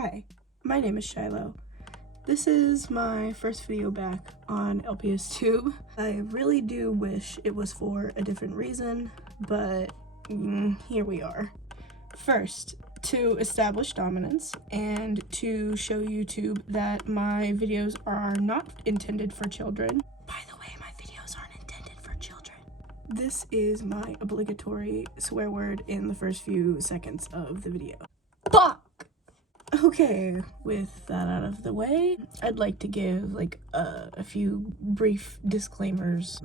Hi, my name is Shiloh. This is my first video back on LPS Tube. I really do wish it was for a different reason, but here we are. First, to establish dominance and to show YouTube that my videos are not intended for children. By the way, my videos aren't intended for children. This is my obligatory swear word in the first few seconds of the video. Fuck! Okay, with that out of the way, I'd like to give a few brief disclaimers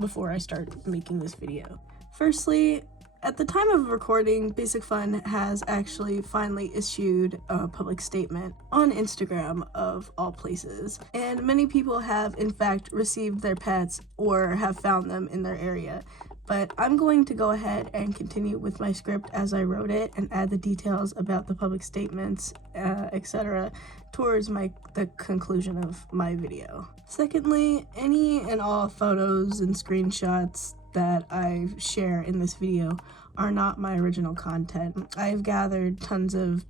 before I start making this video. Firstly, at the time of recording, Basic Fun has actually finally issued a public statement on Instagram of all places, and many people have in fact received their pets or have found them in their area. But I'm going to go ahead and continue with my script as I wrote it and add the details about the public statements, etc. towards the conclusion of my video. Secondly, any and all photos and screenshots that I share in this video are not my original content. I've gathered tons of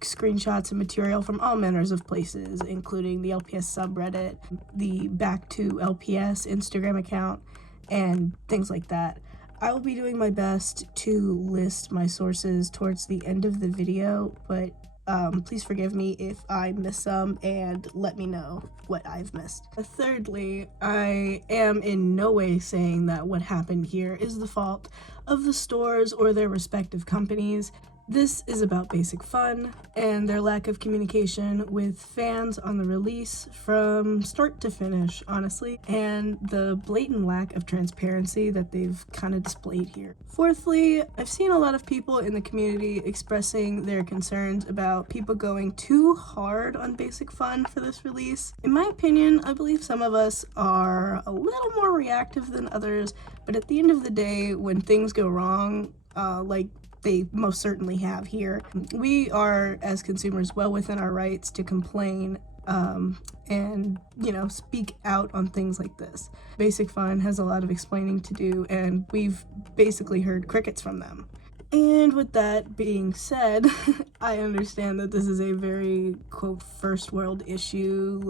screenshots and material from all manners of places, including the LPS subreddit, the Back to LPS Instagram account, and things like that. I will be doing my best to list my sources towards the end of the video, but please forgive me if I miss some and let me know what I've missed. Thirdly, I am in no way saying that what happened here is the fault of the stores or their respective companies. This is about Basic Fun and their lack of communication with fans on the release from start to finish, honestly, and the blatant lack of transparency that they've kind of displayed here. Fourthly, I've seen a lot of people in the community expressing their concerns about people going too hard on Basic Fun for this release. In my opinion, I believe some of us are a little more reactive than others, but at the end of the day, when things go wrong, like they most certainly have here, we are, as consumers, well within our rights to complain and, speak out on things like this. Basic Fun has a lot of explaining to do, and we've basically heard crickets from them. And with that being said, I understand that this is a very, quote, first world issue,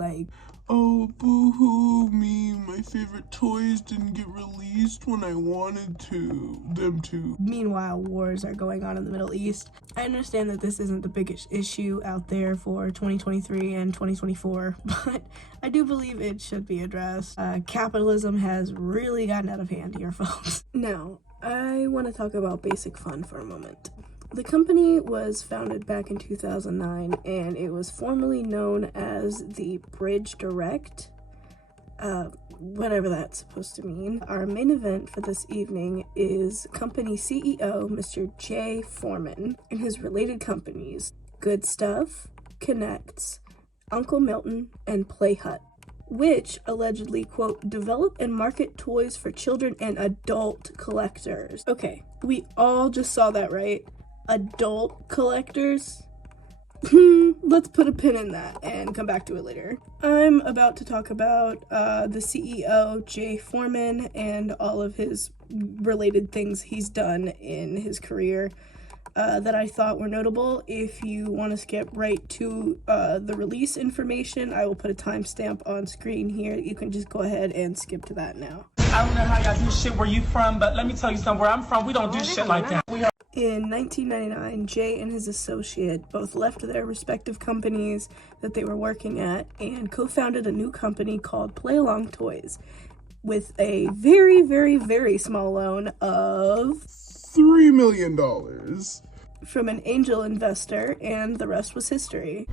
oh, boo-hoo me, my favorite toys didn't get released when I wanted them to. Meanwhile, wars are going on in the Middle East. I understand that this isn't the biggest issue out there for 2023 and 2024, but I do believe it should be addressed. Capitalism has really gotten out of hand here, folks. Now, I want to talk about Basic Fun for a moment. The company was founded back in 2009, and it was formerly known as the Bridge Direct, whatever that's supposed to mean. Our main event for this evening is company CEO, Mr. Jay Foreman, and his related companies, Good Stuff, Connects, Uncle Milton, and Play Hut, which allegedly, quote, develop and market toys for children and adult collectors. Okay, we all just saw that, right? Adult collectors? Let's put a pin in that and come back to it later. I'm about to talk about the CEO, Jay Foreman, and all of his related things he's done in his career that I thought were notable. If you want to skip right to the release information, I will put a timestamp on screen here. You can just go ahead and skip to that now. I don't know how y'all do shit where you from, but let me tell you something. Where I'm from, we don't do shit like that. In 1999, Jay and his associate both left their respective companies that they were working at and co-founded a new company called Play Along Toys with a very, very, very small loan of $3 million from an angel investor, and the rest was history.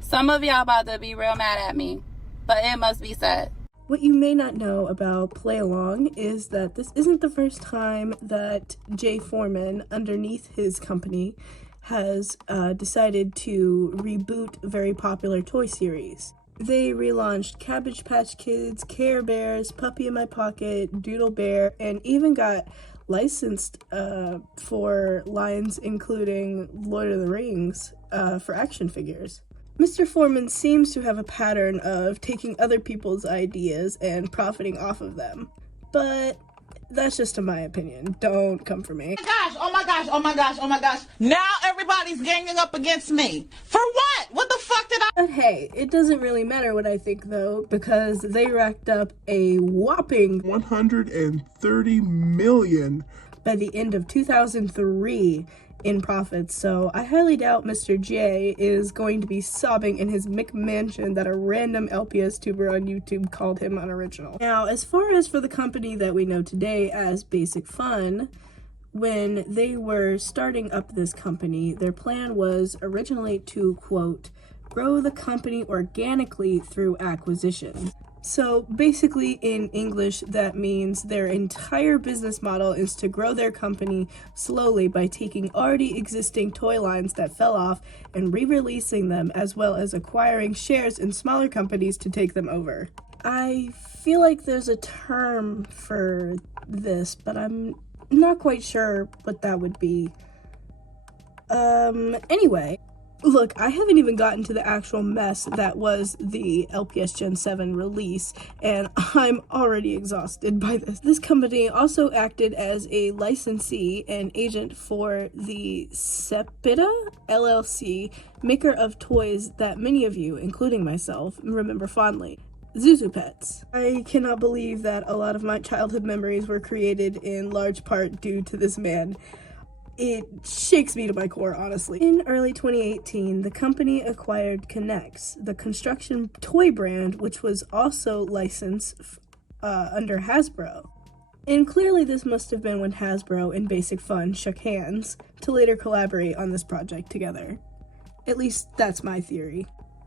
Some of y'all about to be real mad at me, but it must be said. What you may not know about Play Along is that this isn't the first time that Jay Foreman, underneath his company, has decided to reboot a very popular toy series. They relaunched Cabbage Patch Kids, Care Bears, Puppy in My Pocket, Doodle Bear, and even got licensed for lines including Lord of the Rings for action figures. Mr. Foreman seems to have a pattern of taking other people's ideas and profiting off of them, but that's just in my opinion. Don't come for me. Oh my gosh, oh my gosh, oh my gosh, oh my gosh. Now everybody's ganging up against me. For what? What the Hey, it doesn't really matter what I think though, because they racked up a whopping 130 million by the end of 2003 in profits, so I highly doubt Mr. J is going to be sobbing in his McMansion that a random LPS tuber on YouTube called him unoriginal. Now, as far as for the company that we know today as Basic Fun, when they were starting up this company, their plan was originally to, quote, grow the company organically through acquisition. So basically in English, that means their entire business model is to grow their company slowly by taking already existing toy lines that fell off and re-releasing them, as well as acquiring shares in smaller companies to take them over. I feel like there's a term for this, but I'm not quite sure what that would be. Anyway. Look, I haven't even gotten to the actual mess that was the LPS Gen 7 release, and I'm already exhausted by this. This company also acted as a licensee and agent for the Sepida LLC, maker of toys that many of you, including myself, remember fondly. Zuzu Pets. I cannot believe that a lot of my childhood memories were created in large part due to this man. It shakes me to my core, honestly. In early 2018, the company acquired K'NEX, the construction toy brand, which was also licensed under Hasbro. And clearly this must have been when Hasbro and Basic Fun shook hands to later collaborate on this project together. At least that's my theory.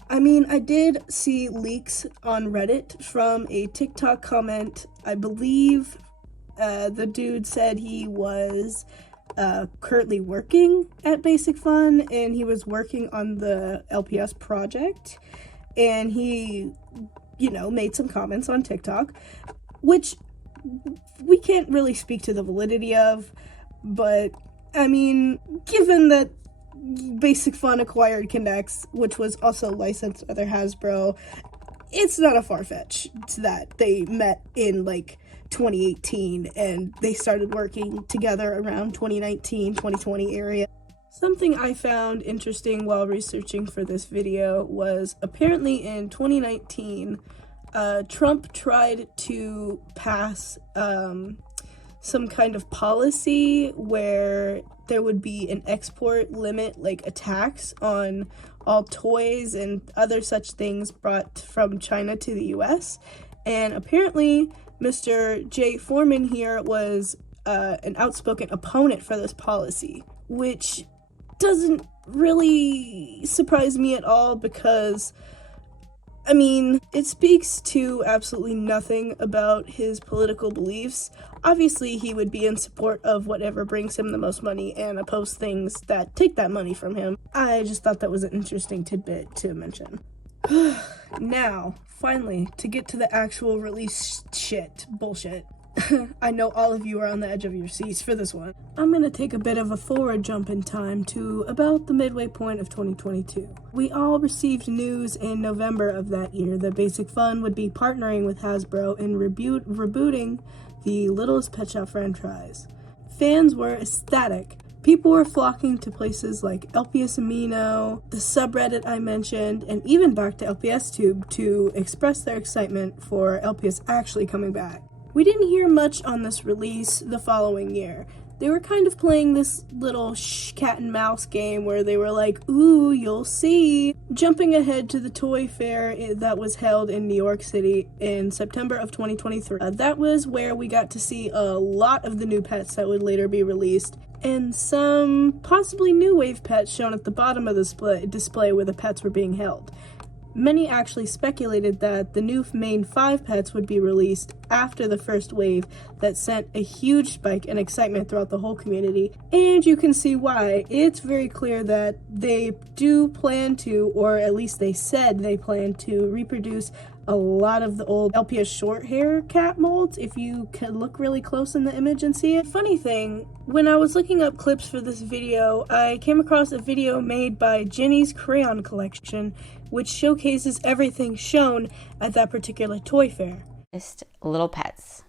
I mean, I did see leaks on Reddit from a TikTok comment. I believe the dude said he was currently working at Basic Fun, and he was working on the LPS project, and he, you know, made some comments on TikTok, which we can't really speak to the validity of, but I mean, given that Basic Fun acquired K'NEX, which was also licensed under Hasbro, it's not a far-fetch that they met in like 2018 and they started working together around 2019, 2020 area. Something I found interesting while researching for this video was apparently in 2019, Trump tried to pass some kind of policy where there would be an export limit, like a tax on all toys and other such things brought from China to the US. And apparently Mr. Jay Foreman here was an outspoken opponent for this policy, which doesn't really surprise me at all because, I mean, it speaks to absolutely nothing about his political beliefs. Obviously, he would be in support of whatever brings him the most money and oppose things that take that money from him. I just thought that was an interesting tidbit to mention. Now, finally, to get to the actual release bullshit. I know all of you are on the edge of your seats for this one. I'm gonna take a bit of a forward jump in time to about the midway point of 2022. We all received news in November of that year that Basic Fun would be partnering with Hasbro in rebooting the Littlest Pet Shop franchise. Fans were ecstatic. People were flocking to places like LPS Amino, the subreddit I mentioned, and even back to LPS Tube to express their excitement for LPS actually coming back. We didn't hear much on this release the following year. They were kind of playing this little cat and mouse game where they were like, ooh, you'll see. Jumping ahead to the toy fair that was held in New York City in September of 2023. That was where we got to see a lot of the new pets that would later be released, and some possibly new wave pets shown at the bottom of the display where the pets were being held. Many actually speculated that the new main 5 pets would be released after the first wave that sent a huge spike in excitement throughout the whole community, and you can see why. It's very clear that they do plan to, or at least they said they plan to, reproduce a lot of the old LPS short hair cat molds, if you can look really close in the image and see it. Funny thing, when I was looking up clips for this video, I came across a video made by Jenny's Crayon Collection, which showcases everything shown at that particular toy fair. Just little pets.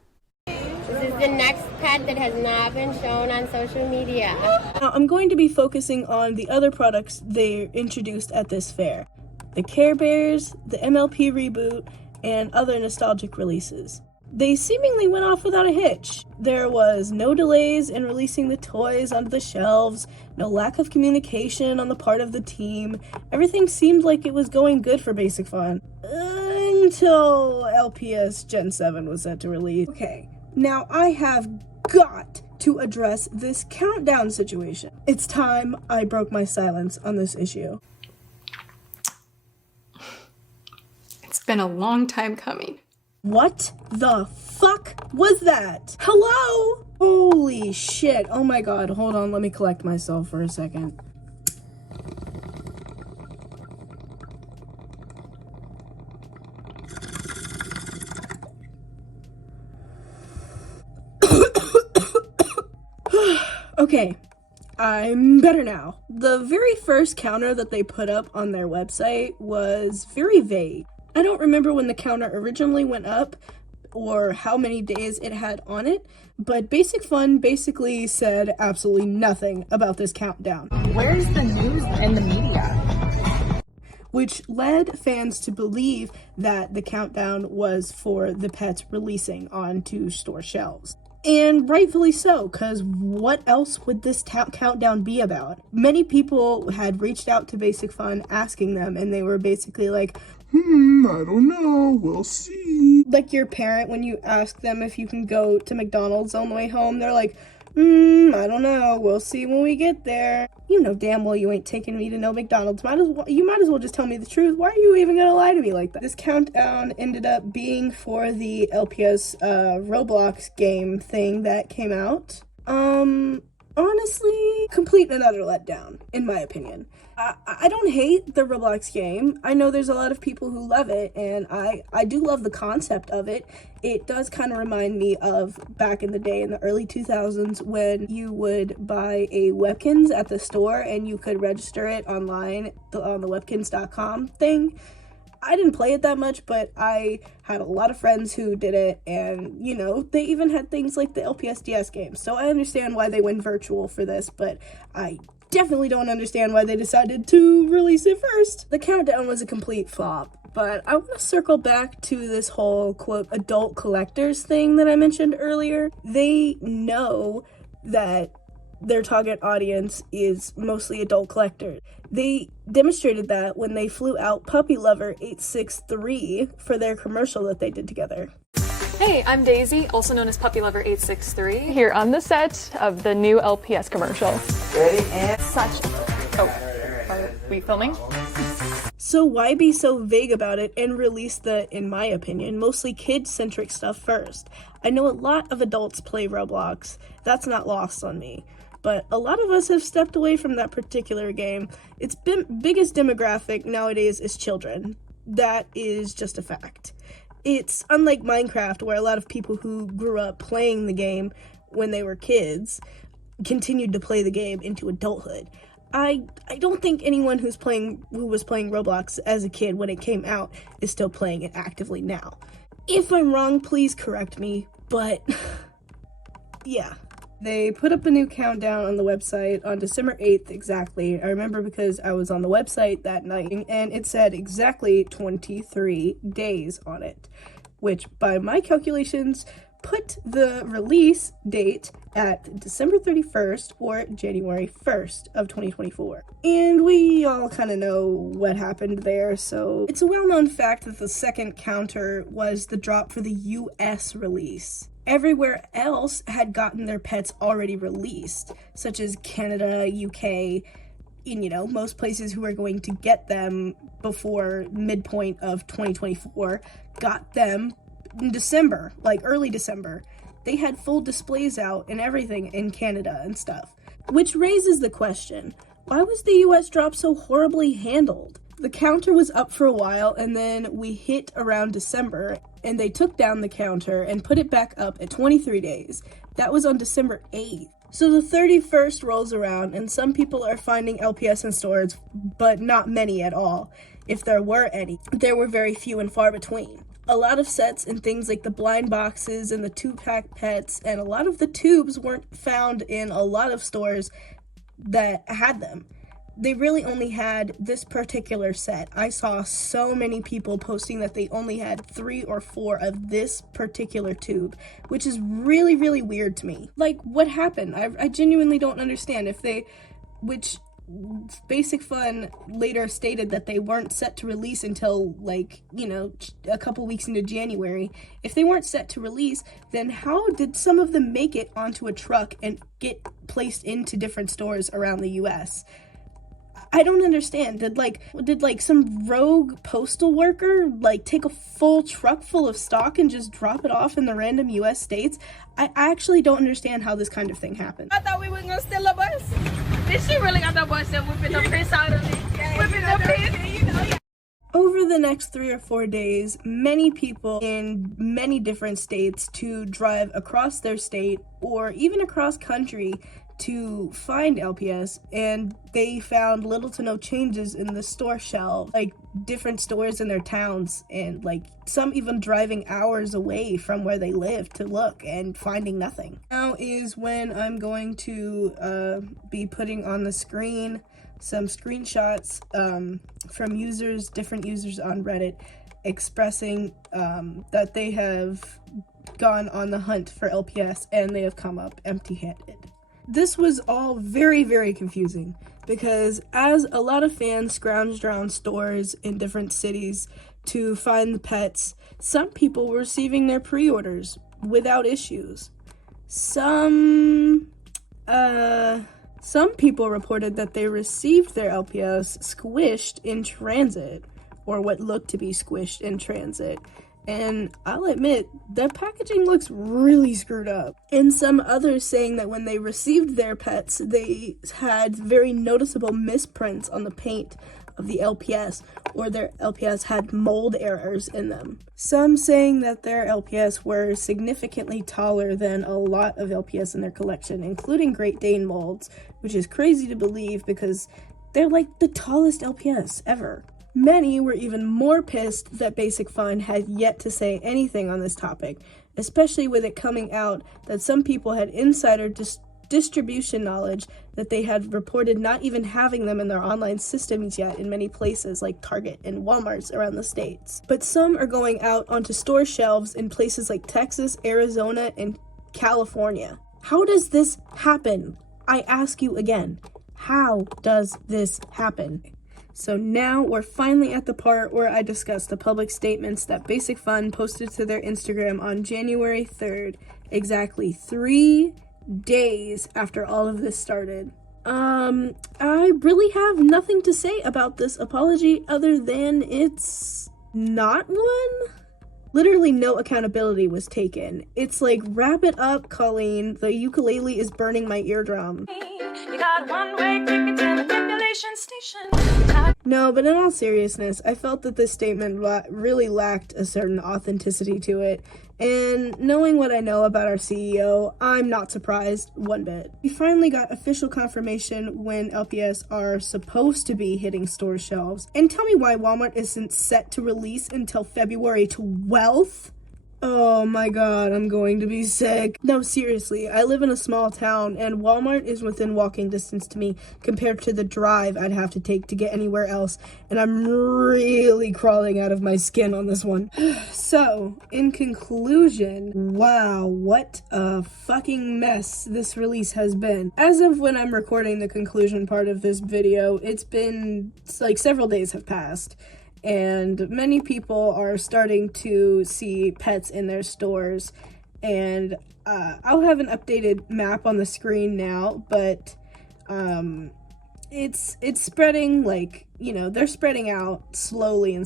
This is the next pet that has not been shown on social media. Now, I'm going to be focusing on the other products they introduced at this fair. the Care Bears, the MLP reboot, and other nostalgic releases. They seemingly went off without a hitch. There was no delays in releasing the toys onto the shelves, no lack of communication on the part of the team. Everything seemed like it was going good for Basic Fun. Until LPS Gen 7 was set to release. Okay, now I have got to address this countdown situation. It's time I broke my silence on this issue. It's been a long time coming. What the fuck was that? Hello? Holy shit. Oh my god. Hold on. Let me collect myself for a second. Okay. I'm better now. The very first counter that they put up on their website was very vague. I don't remember when the counter originally went up or how many days it had on it, but Basic Fun basically said absolutely nothing about this countdown. Where's the news and the media? Which led fans to believe that the countdown was for the pets releasing onto store shelves. And rightfully so, because what else would this countdown be about? Many people had reached out to Basic Fun asking them, and they were basically like, I don't know, we'll see. Like your parent when you ask them if you can go to McDonald's on the way home, they're like, I don't know, we'll see when we get there. You know damn well you ain't taking me to no McDonald's. You might as well just tell me the truth. Why are you even gonna lie to me like that? This countdown ended up being for the LPS Roblox game thing that came out. Honestly, complete and utter letdown, in my opinion. I don't hate the Roblox game. I know there's a lot of people who love it, and I do love the concept of it. It does kind of remind me of back in the day in the early 2000s when you would buy a Webkinz at the store and you could register it online on the Webkinz.com thing. I didn't play it that much, but I had a lot of friends who did it, and, you know, they even had things like the LPS DS games. So I understand why they went virtual for this, but I definitely don't understand why they decided to release it first. The countdown was a complete flop, but I want to circle back to this whole, quote, adult collectors thing that I mentioned earlier. They know that their target audience is mostly adult collectors. They demonstrated that when they flew out Puppy Lover 863 for their commercial that they did together. Hey, I'm Daisy, also known as Puppy Lover 863, here on the set of the new LPS commercial. Ready and are we filming? So why be so vague about it and release the, in my opinion, mostly kid-centric stuff first? I know a lot of adults play Roblox. That's not lost on me. But a lot of us have stepped away from that particular game. Its biggest demographic nowadays is children. That is just a fact. It's unlike Minecraft, where a lot of people who grew up playing the game when they were kids continued to play the game into adulthood. I don't think anyone who was playing Roblox as a kid when it came out is still playing it actively now. If I'm wrong, please correct me, but yeah. They put up a new countdown on the website on December 8th exactly. I remember because I was on the website that night, and it said exactly 23 days on it, which by my calculations put the release date at December 31st or January 1st of 2024. And we all kind of know what happened there, so it's a well-known fact that the second counter was the drop for the US release. Everywhere else had gotten their pets already released, such as Canada, UK, and, you know, most places who are going to get them before midpoint of 2024 got them in December, like early December. They had full displays out and everything in Canada and stuff. Which raises the question, why was the US drop so horribly handled? The counter was up for a while, and then we hit around December, and they took down the counter and put it back up at 23 days. That was on December 8th. So the 31st rolls around, and some people are finding LPS in stores, but not many at all. If there were any, there were very few and far between. A lot of sets and things like the blind boxes and the 2-pack pets, and a lot of the tubes weren't found in a lot of stores that had them. they really only had this particular set. I saw so many people posting that they only had 3 or 4 of this particular tube, which is really, really weird to me. Like, what happened? I genuinely don't understand. Which Basic Fun later stated that they weren't set to release until, like, you know, a couple weeks into January. If they weren't set to release, then how did some of them make it onto a truck and get placed into different stores around the US? I don't understand. Did some rogue postal worker like take a full truck full of stock and just drop it off in the random US states? I actually don't understand how this kind of thing happened. I thought we were gonna steal a bus. Did she really got the bus and whipping the piss out of it? Whipping the piss, you know? Over the next 3 or 4 days, many people in many different states to drive across their state or even across country to find LPS, and they found little to no changes in the store shelf, like different stores in their towns, and like some even driving hours away from where they live to look and finding nothing. Now is when I'm going to be putting on the screen some screenshots from different users on Reddit expressing that they have gone on the hunt for LPS and they have come up empty-handed. This was all very, very confusing because as a lot of fans scrounged around stores in different cities to find the pets, some people were receiving their pre-orders without issues. Some people reported that they received their LPS squished in transit, or what looked to be squished in transit. And I'll admit, the packaging looks really screwed up. And some others saying that when they received their pets, they had very noticeable misprints on the paint of the LPS, or their LPS had mold errors in them. Some saying that their LPS were significantly taller than a lot of LPS in their collection, including Great Dane molds, which is crazy to believe because they're like the tallest LPS ever. Many were even more pissed that Basic Fun had yet to say anything on this topic, especially with it coming out that some people had insider distribution knowledge that they had reported not even having them in their online systems yet in many places like Target and Walmarts around the states. But some are going out onto store shelves in places like Texas, Arizona, and California. How does this happen? I ask you again, how does this happen? So now we're finally at the part where I discuss the public statements that Basic Fun posted to their Instagram on January 3rd, exactly 3 days after all of this started. I really have nothing to say about this apology other than it's not one. Literally no accountability was taken. It's like, wrap it up, Colleen. The ukulele is burning my eardrum. You got one-way ticket to the manipulation station. No, but in all seriousness, I felt that this statement really lacked a certain authenticity to it, and knowing what I know about our CEO, I'm not surprised one bit. We finally got official confirmation when LPS are supposed to be hitting store shelves, and tell me why Walmart isn't set to release until February 12th? Oh my god, I'm going to be sick. No, seriously, I live in a small town and Walmart is within walking distance to me compared to the drive I'd have to take to get anywhere else, and I'm really crawling out of my skin on this one. So, in conclusion, wow, what a fucking mess this release has been. As of when I'm recording the conclusion part of this video, it's been like several days have passed. And many people are starting to see pets in their stores, and I'll have an updated map on the screen now, but it's spreading, like, you know, they're spreading out slowly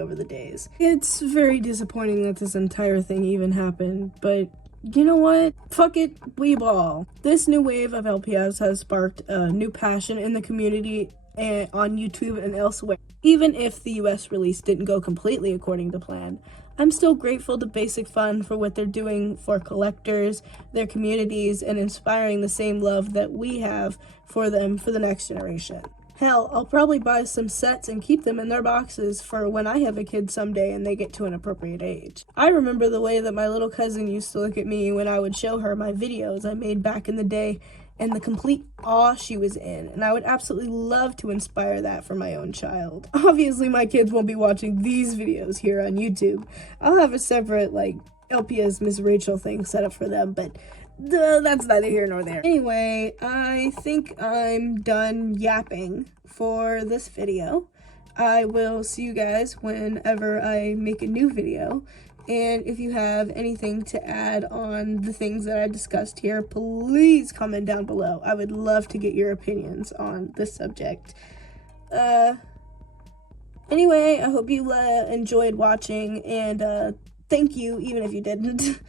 over the days. It's very disappointing that this entire thing even happened, but you know what? Fuck it, we ball. This new wave of LPS has sparked a new passion in the community on YouTube and elsewhere. Even if the US release didn't go completely according to plan, I'm still grateful to Basic Fun for what they're doing for collectors, their communities, and inspiring the same love that we have for them for the next generation. Hell, I'll probably buy some sets and keep them in their boxes for when I have a kid someday and they get to an appropriate age. I remember the way that my little cousin used to look at me when I would show her my videos I made back in the day, and the complete awe she was in, and I would absolutely love to inspire that for my own child. Obviously, my kids won't be watching these videos here on YouTube. I'll have a separate, like, LPS Miss Rachel thing set up for them, but that's neither here nor there. Anyway, I think I'm done yapping for this video. I will see you guys whenever I make a new video. And if you have anything to add on the things that I discussed here, please comment down below. I would love to get your opinions on this subject. Anyway, I hope you enjoyed watching, and thank you, even if you didn't.